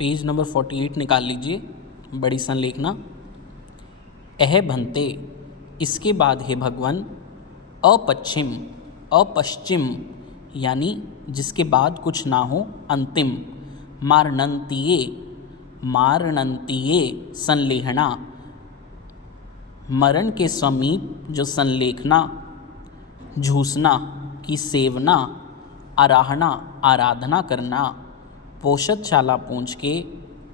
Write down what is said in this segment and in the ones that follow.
Page number 48 निकाल लीजिए, बड़ी संलेखना। अह भन्ते, इसके बाद हे भगवान, अपच्छिम, अपश्चिम यानी जिसके बाद कुछ ना हो, अंतिम, मारणंतीये, मारणंतीये संलेखना, मरण के समीप जो संलेखना, झूसना की सेवना, आराहना आराधना करना, पोषदशाला पूंछ के,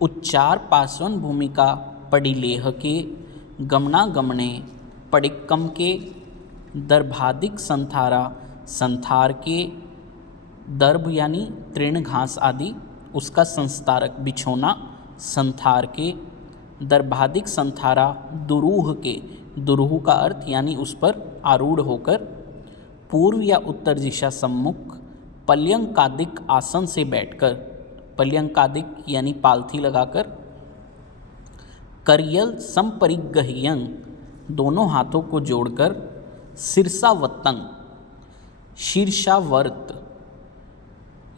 उच्चार पासवन भूमिका पड़िलेह के, गमनागमने पडिक्कम के, दर्भादिक संथारा संथार के, दर्भ यानी तृण घास आदि उसका संस्तारक बिछोना संथार के, दर्भादिक संथारा दुरूह के, दुरूह का अर्थ यानी उस पर आरूढ़ होकर, पूर्व या उत्तर दिशा सम्मुख, पल्यंकादिक आसन से बैठकर, पल्यंकादिक यानी पालथी लगाकर, करियल संपरिगह्यं दोनों हाथों को जोड़कर, शीर्षावत्तं शीर्षावर्त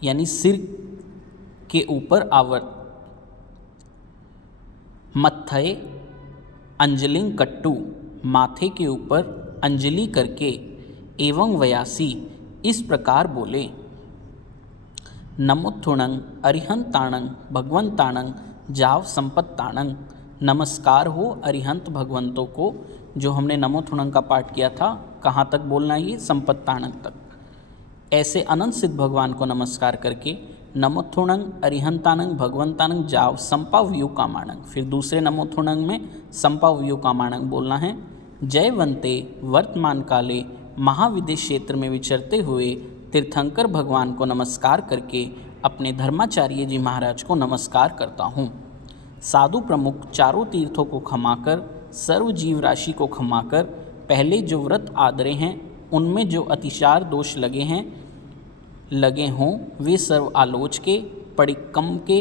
यानी सिर के ऊपर आवर्त, मत्थये अंजलिं कट्टू माथे के ऊपर अंजलि करके, एवं वयासी इस प्रकार बोले, नमोत्थुणं अरिहंताणं भगवंताणं जाव संपत्ताणं, नमस्कार हो अरिहंत भगवंतों को। जो हमने नमोत्थुणं का पाठ किया था, कहाँ तक बोलना है ये? संपत्ताणं तक। ऐसे अनंत सिद्ध भगवान को नमस्कार करके, नमोत्थुणं अरिहंताणं भगवंताणं जाव संपाव्यूकामाणं, फिर दूसरे नमोत्थुणं में संपाव्यूकामाणं बोलना है। जयवंते वर्तमान काले महाविदेश क्षेत्र में विचरते हुए तीर्थंकर भगवान को नमस्कार करके अपने धर्माचार्य जी महाराज को नमस्कार करता हूँ। साधु प्रमुख चारों तीर्थों को क्षमाकर, सर्व जीव राशि को क्षमाकर, पहले जो व्रत आदरे हैं उनमें जो अतिचार दोष लगे हों वे सर्व आलोच के, पडिक्कम के,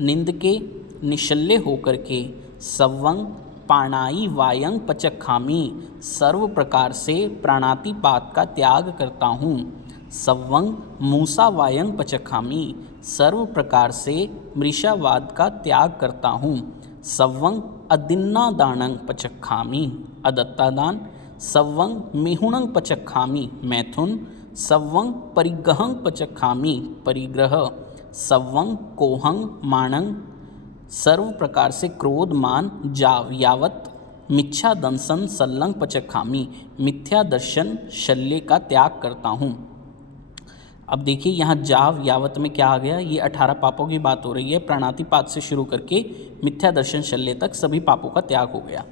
निंद के, निशल्य होकर के, सवंग पाणाई वायंग पचखामी, सर्व प्रकार से प्राणातिपात का त्याग करता हूँ। सवंग मूसा वायंग पचखामी, सर्व प्रकार से मृषावाद का त्याग करता हूँ। सवंग अदिन्नादानंग पचखामी, अदत्तादान। सवंग मेहुणंग पचखामी, मैथुन। सवंग परिग्रहंग पचखामी, परिग्रह। सवंग कोहंग माणंग, सर्व प्रकार से क्रोध मान जाव यावत। मिथ्या दंसन सल्लंग पचखामी, मिथ्या दर्शन शल्य का त्याग करता हूँ। अब देखिए यहाँ जाव यावत में क्या आ गया? ये 18 पापों की बात हो रही है। प्राणातिपात से शुरू करके मिथ्या दर्शन शल्य तक सभी पापों का त्याग हो गया।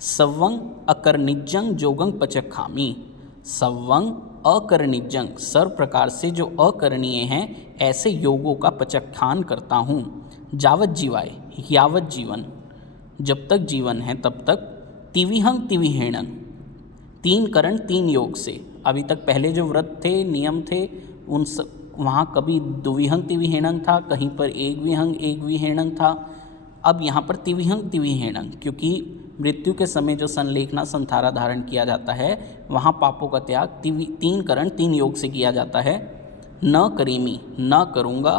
सवंग अकर्निजंग जोगंग पचखामी, सवंग अकर्निजंग, सर्व प्रकार से जो अकरणीय हैं ऐसे योगों का पचखान करता हूँ। जावत जीवाय, यावत जीवन, जब तक जीवन है तब तक। तिविहंग तिविहेणंग, 3 करण 3 योग से। अभी तक पहले जो व्रत थे, नियम थे, उन वहाँ कभी दुविहंग तिविहेणंग था, कहीं पर एक विहंग एक विहेणंग था। अब यहाँ पर तिविहंग तिविहेणंग, क्योंकि मृत्यु के समय जो संलेखना संथारा धारण किया जाता है वहाँ पापों का त्याग 3 करण 3 योग से किया जाता है। न करीमी, न करूँगा।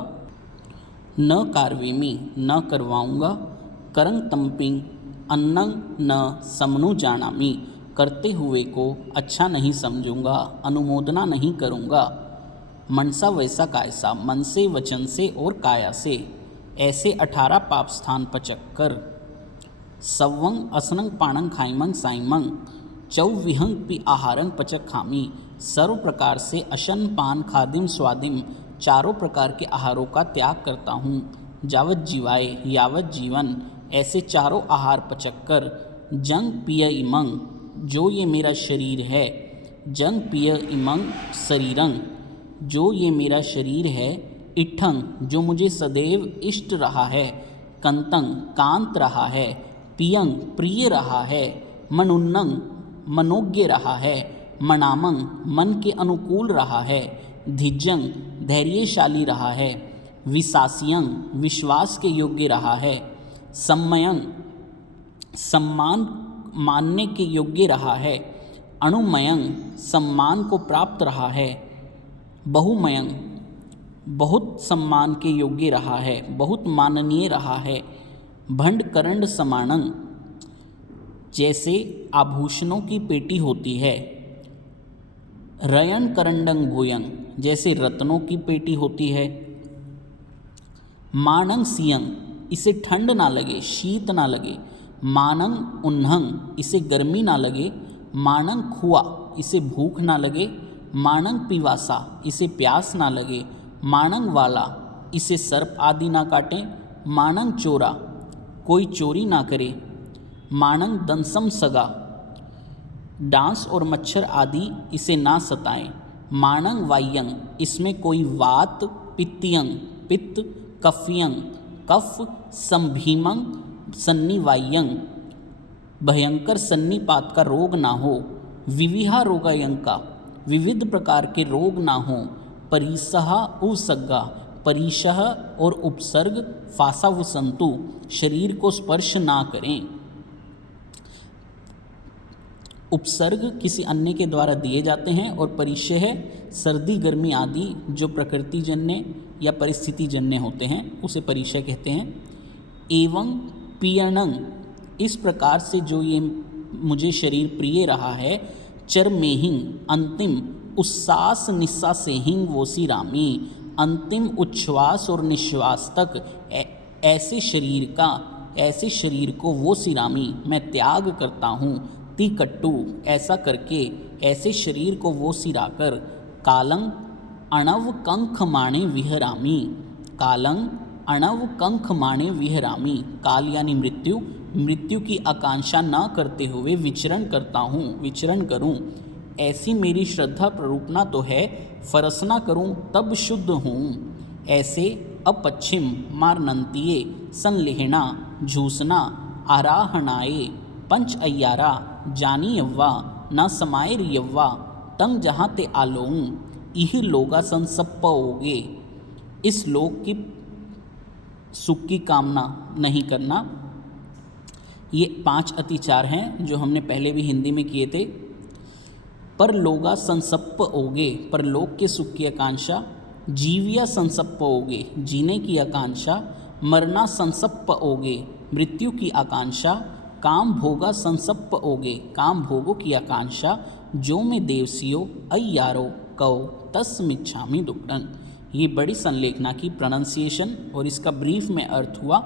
न कार्वेमी, न करवाऊँगा। करंग तंपिंग अन्नंग न समनु जानामी, करते हुए को अच्छा नहीं समझूंगा, अनुमोदना नहीं करूँगा। मनसा वैसा कायसा, मन से, वचन से और काया से, ऐसे 18 पाप स्थान पचक कर। सवंग असनंग पाणंग खाइमंग साइमंग, चौविहंग पि आहारंग पचक खामी, सर्व प्रकार से अशन पान खादिम स्वादिम, चारों प्रकार के आहारों का त्याग करता हूँ। जावत जीवाय, यावत जीवन, ऐसे चारों आहार पचक कर। जंग पिय इमंग, जो ये मेरा शरीर है। जंग पिय इमंग शरीरंग, जो ये मेरा शरीर है। इठंग, जो मुझे सदैव इष्ट रहा है। कंतंग, कांत रहा है। पियंग, प्रिय रहा है। मनुन्नंग, मनोज्ञ रहा है। मनामंग, मन के अनुकूल रहा है। धिजंग, धैर्यशाली रहा है। विसासियंग, विश्वास के योग्य रहा है। सम्मयंग, सम्मान मानने के योग्य रहा है। अणुमयंग, सम्मान को प्राप्त रहा है। बहुमयंग, बहुत सम्मान के योग्य रहा है, बहुत माननीय रहा है। भंड करंड समाणं, जैसे आभूषणों की पेटी होती है। रयन करंडंग भूयंग, जैसे रत्नों की पेटी होती है। मानंग सियंग, इसे ठंड ना लगे, शीत ना लगे। मानंग उन्हंग, इसे गर्मी ना लगे। मानंग खुआ, इसे भूख ना लगे। मानंग पिवासा, इसे प्यास ना लगे। मानंग वाला, इसे सर्प आदि ना काटें। मानंग चोरा, कोई चोरी ना करे। मानंग दंसम सगा, डांस और मच्छर आदि इसे ना सताएं। मानंग वायंग, इसमें कोई वात, पित्तियंग पित्त, कफयंग कफ, संभीमंग सन्निवायंग भयंकर सन्निपात का रोग ना हो। विविहा रोगायंग का, विविध प्रकार के रोग ना हो। परिसहा उसग्गा, परिशह और उपसर्ग फासावसंतु, शरीर को स्पर्श ना करें। उपसर्ग किसी अन्य के द्वारा दिए जाते हैं और परिचय सर्दी गर्मी आदि जो प्रकृति जन्य या परिस्थिति जन्य होते हैं उसे परिचय कहते हैं। एवं पियणंग, इस प्रकार से जो ये मुझे शरीर प्रिय रहा है। चरमेहिंग, अंतिम उच्छ्वास निश्वास हिंग वोसी रामी, अंतिम उच्छ्वास और निश्वास तक ऐसे शरीर को वो सिरामी मैं त्याग करता हूँ। तिकट्टू, ऐसा करके ऐसे शरीर को वो सिराकर। कालंग अणव कंख माणे विहरामी, कालंग अणव कंख माणे विहरामी, काल यानी मृत्यु, मृत्यु की आकांक्षा न करते हुए विचरण करता हूँ, विचरण करूँ। ऐसी मेरी श्रद्धा प्ररूपना तो है, फरसना करूँ तब शुद्ध हूँ। ऐसे अपच्छिम मारनंतिये संलिहना झूसना आराहणाए पंच अय्यारा जानी यव्वा न समायर यव्वा तंग जहाँ ते आलोऊं इह लोगा संसप्पओगे, इस लोक की सुख की कामना नहीं करना। ये 5 अतिचार हैं जो हमने पहले भी हिंदी में किए थे। पर लोगा संसप्पओगे, परलोक के सुख की आकांक्षा। जीविया संसप्पओगे, जीने की आकांक्षा। मरना संसप्पओगे, मृत्यु की आकांक्षा। काम भोगा संसप्पओगे, काम भोगों की आकांक्षा। जो में देवसियो अय्यारो कौ तस्मिच्छामि दुक्कडं। ये बड़ी संलेखना की प्रोनाउंसिएशन और इसका ब्रीफ में अर्थ हुआ